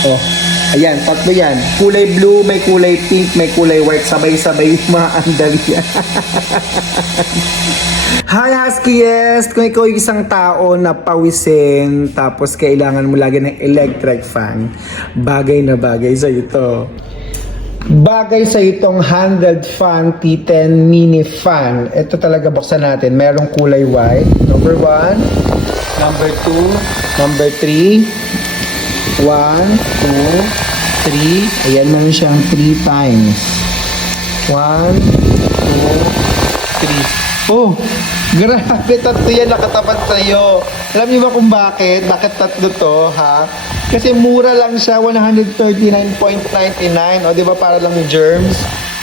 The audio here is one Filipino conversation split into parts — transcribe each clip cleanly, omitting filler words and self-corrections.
Oh, ayan, tatlo yan. Kulay blue, may kulay pink, may kulay white. Sabay-sabay yung mga andal yan. Hi, Huskiest! Kung ikaw yung isang tao na pawisin, tapos kailangan mo lagi ng electric fan, bagay na bagay sa ito. Bagay sa itong handheld fan, T10 mini fan. Ito talaga buksan natin. Merong kulay white. Number 1, number 2, number 3. 1, 2, 3. Ayan, meron siyang 3 times. 1, 2, 3. Oh, grabe, tatlo yan nakatapat sa'yo. Alam niyo ba kung bakit? Bakit tatlo to, ha? Kasi mura lang siya, 139.99. O, di ba para lang germs?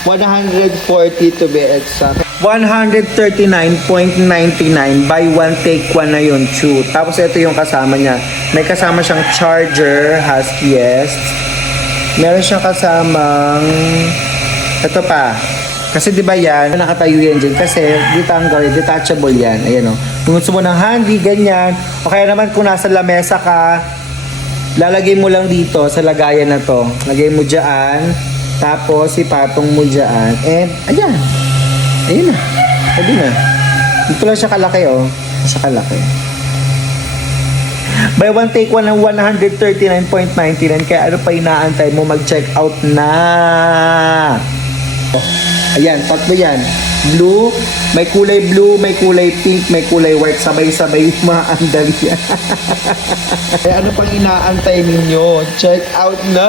140 to be exact. 139.99, buy one take one na yun, chew. Tapos ito yung kasama niya. May kasama siyang charger, Huskiest. Meron siyang kasamang ito pa. Kasi 'di ba yan, nakatayo yan dyan kasi dito ang gawin, detachable yan. Ayan o. Kung gusto mo ng handy, ganyan. O kaya naman kung nasa lamesa ka, lalagay mo lang dito sa lagayan na to. Lagay mo dyan, tapos ipatong mo dyan. And ayan. Ayun na. Pwede na. Dito lang siya kalaki, oh. Siya kalaki. Buy one take one ng 139.99. Kaya ano pa inaantay mo? Mag-check out na. Oh. Ayan, tatlo yan. Blue, may kulay blue, may kulay pink, may kulay white. Sabay-sabay yung mga andal yan. Kaya ano pang inaantay ninyo? Check out na!